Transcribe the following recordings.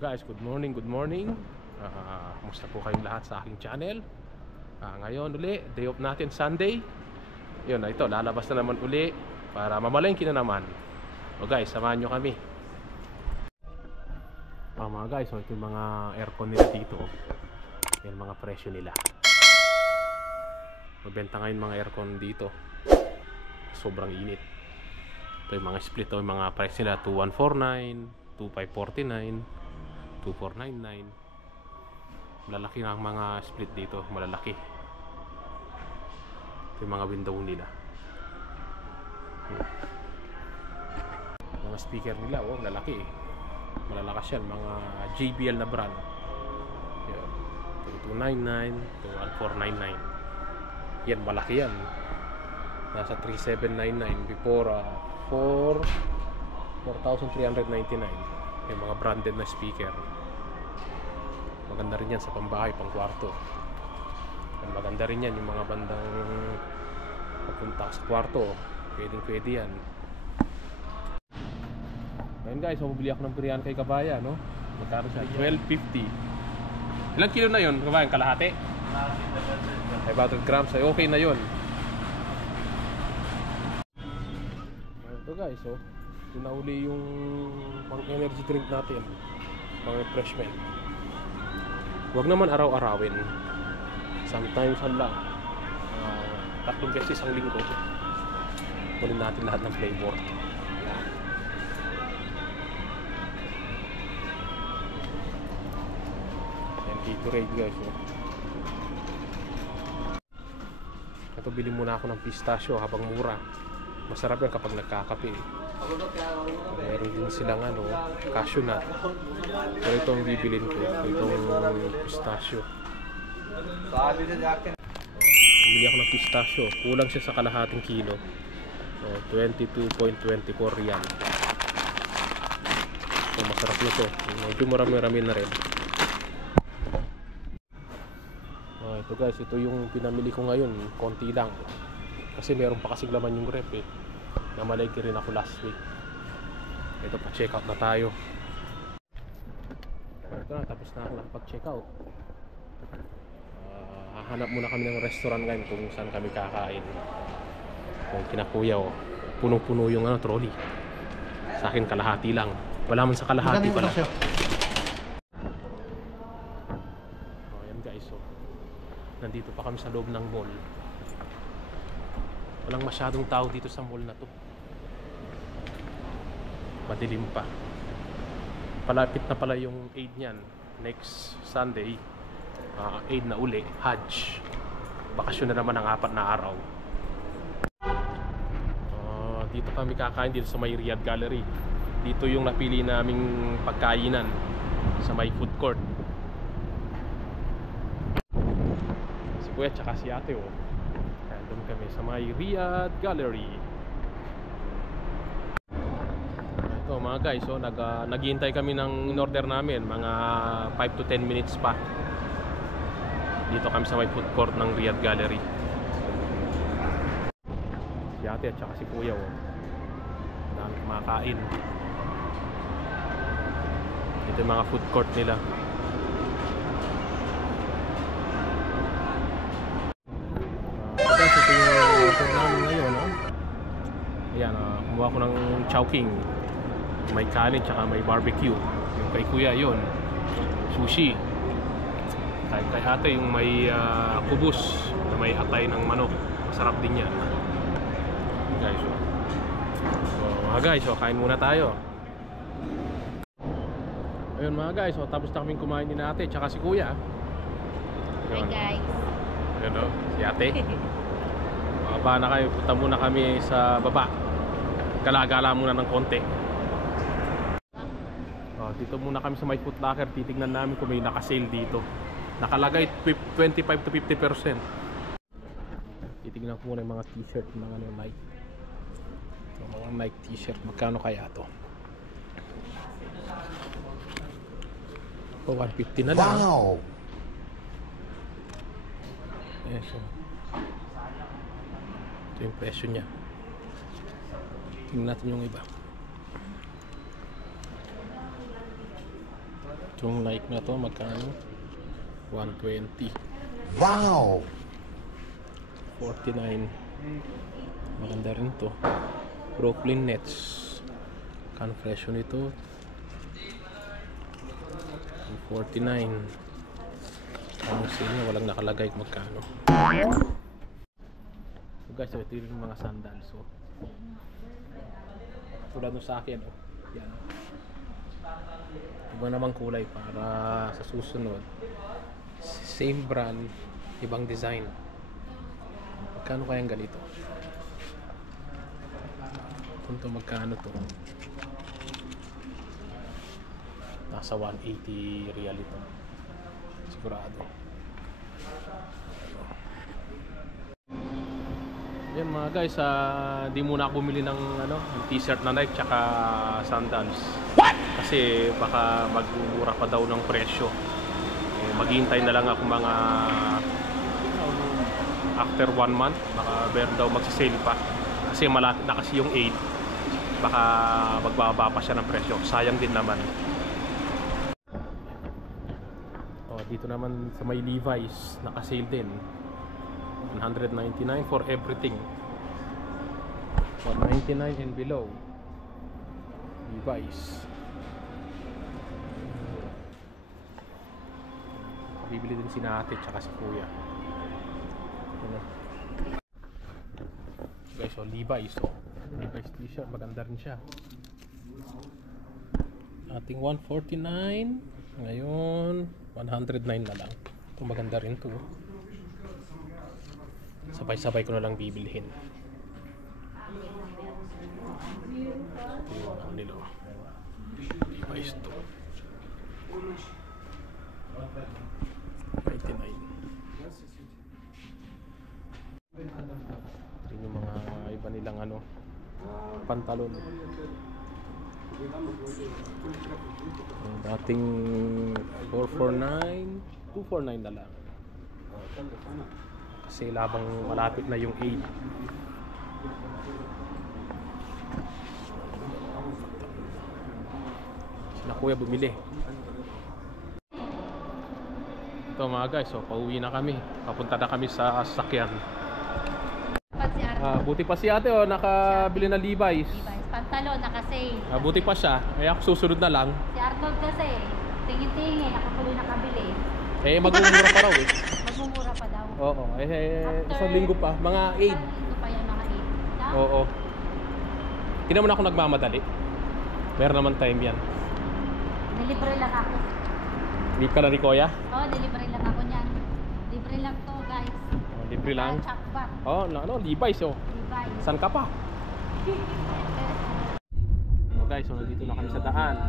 Guys, good morning, good morning. Kumusta po kayong lahat sa aking channel? Ngayon uli, day off natin, Sunday. Yun, ito, lalabas na naman uli para mamalengke na naman. Guys, samahan nyo kami. Mga guys, ito yung mga aircon nila dito. Yan mga presyo nila. Magbenta ngayon mga aircon dito. Sobrang init. Ito yung mga split, ito yung mga price nila, 2149, 2549, 2499. Malalaki na ang mga split dito, malalaki. Ito yung mga window nila. Mga speaker nila, oh, lalaki eh. Malalakas yan, mga JBL na brand. 2299 to 1499. Yan, malaki yan. Nasa 3799 before 4,399. Yung mga branded na speaker. Maganda rin yan sa pambahay, pang kwarto. Maganda rin yan yung mga bandang papunta sa kwarto. Pwede yan. Ngayon guys, bumili ako ng biryani kay Kabaya, no? Magkano siya? 12.50. Ilang kilo na yun, Kabaya? Kalahati? 500 grams ay okay na yun. Ito guys, oh, pinauli yung pang energy drink natin, pang refreshment. Huwag naman araw-arawin. Sometimes lang, 3 beses isang linggo. Kunin natin lahat ng flavor. Yan, Gatorade guys, oh. Ito, bili muna ako ng pistachio habang mura. Masarap yan kapag nagkakape. Meron din silang cashew nut. Pero ito ang bibilin ko. Itong pistachio. Bili ako ng pistachio. Kulang siya sa kalahating kilo. 22.24 yan. Masarap nito. Medyo marami-rami na rin. Ito guys, ito yung pinamili ko ngayon. Konti lang. Kasi meron pa kasing laman yung rep eh. Namalengke rin ako last week. Ito, pa-check out na tayo. Ito na, tapos na ako nakapag-check out. Hahanap muna kami ng restaurant ngayon kung saan kami kakain. Kung kinakuya, oh, punong-puno yung trolley. Sa akin kalahati lang. Wala man sa kalahati pala. Ayan guys, oh. Nandito pa kami sa loob ng mall. Walang masyadong tao dito sa mall na to. Madilim pa. Palapit na pala yung Eid niyan. Next Sunday, Eid na uli, Hajj. Bakasyon na naman ng 4 na araw. Dito kami kakain dito sa may Riyadh Gallery. Dito yung napili naming pagkainan sa may food court. Si Kuya tsaka si Ate, oh. Doon kami sa may Riyadh Gallery. Ito mga guys, oh, naghihintay kami ng in-order namin. Mga 5 to 10 minutes pa. Dito kami sa may food court ng Riyadh Gallery. Si Ate at saka si Kuya, oh. Dami kumakain. Ito yung mga food court nila. Ayan, kumuha ko ng chowking. May kanin tsaka may barbecue. Yung kay Kuya yun, sushi. Kay Ate yung may kubus na may atay ng manok. Masarap din yan guys, oh. So mga guys, oh, kain muna tayo. Ayun mga guys, oh, tapos na kaming kumain ni Ate tsaka si Kuya. Hi guys. Ayun, oh, si Ate. Baba na kayo, punta muna kami sa baba. Gala-gala muna ng konti. Dito muna kami sa may Foot Locker. Titignan namin kung may naka-sale dito. Nakalagay 25 to 50%. Titignan ko muna yung mga t-shirt, mga Nike. So, mga Nike t-shirt, magkano kaya to? 150 na lang. Wow! Yes, so ito yung presyo niya. Tingnan natin yung iba. Itong Nike na to, magkano? 120. Wow! 49. Maganda rin to. Brooklyn Nets. Kan presyo nito 49. Ang sale niya walang nakalagay kung magkano. So guys, ito yung mga sandals. So, tulad nung sa akin, oh. Yan. Iba namang kulay para sa susunod. Same brand, ibang design. Magkano kayang ganito? Ito magkano to? Nasa 180 real ito. Sigurado. Yan mga guys, di muna ako bumili ng ng t-shirt na Nike tsaka sandals. Kasi baka magmura pa daw ng presyo. Maghihintay na lang ako mga after 1 month, baka meron daw magsisale pa. Kasi malapit na kasi yung 8. Baka magbaba pa siya ng presyo. Sayang din naman. Dito naman sa may Levi's, naka-sale din. 199 for everything. 199 and below. Levi's. Bibili din si ate tsaka si kuya. Guys, so Levi's, Levi's t-shirt, maganda rin siya. Ating 149 ngayon 109 na lang. Ito maganda rin to. Sabay-sabay ko na lang bibilhin. Ito yung nilo. Levi's to 99. Ito yung mga iba nilang pantalon. Yung dating 449, 249 na lang. Kasi labang malapit na yung 8. Sina kuya bumili. Ito mga guys, so pauwi na kami. Papunta na kami sa sasakyan. Buti pa si ate, nakabili na Levi's. Pantalon, naka-sale. Buti pa siya. Ako susunod na lang. Si Arnold kasi, tingin-tingin, nakabili. Magmumura pa raw eh. Magmumura pa daw. Oo. After, isang linggo pa. Mga 8. Ito pa yan, mga 8. Oo. Hindi naman ako nagmamadali. Meron naman time yan. Delivery lang ako. Leave ka na ni Kuya? Oo, delivery lang ako niyan. Libre lang to guys. Libre lang? Chakbak. Levi's Levi's. San ka pa? Guys, so nandito na kami sa daan.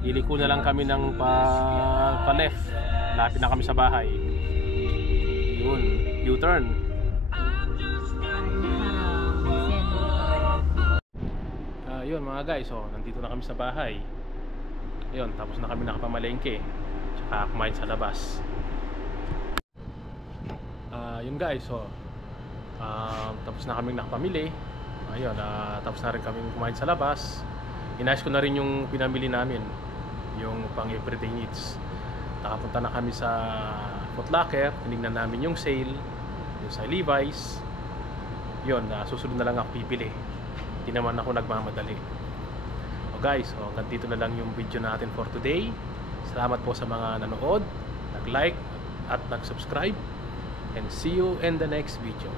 Iliko na lang kami ng pa-left. Lapit na kami sa bahay. Yun, U-turn. Yun mga guys, so nandito na kami sa bahay. Yun, tapos na kami nakapamalengke. Tsaka kumain sa labas. Yun guys, so tapos na kaming nakapamili. Ayun, tapos na rin kaming kumain sa labas. Inayos ko na rin yung pinamili namin, yung pang everyday needs. Nakapunta na kami sa Foot Locker, tinignan namin yung sale, yung sa Levi's. Yun, susunod na lang ako pipili. Hindi naman ako nagmamadali. Guys, hanggang dito na lang yung video natin for today. Salamat po sa mga nanood, nag-like at nag-subscribe. And see you in the next video.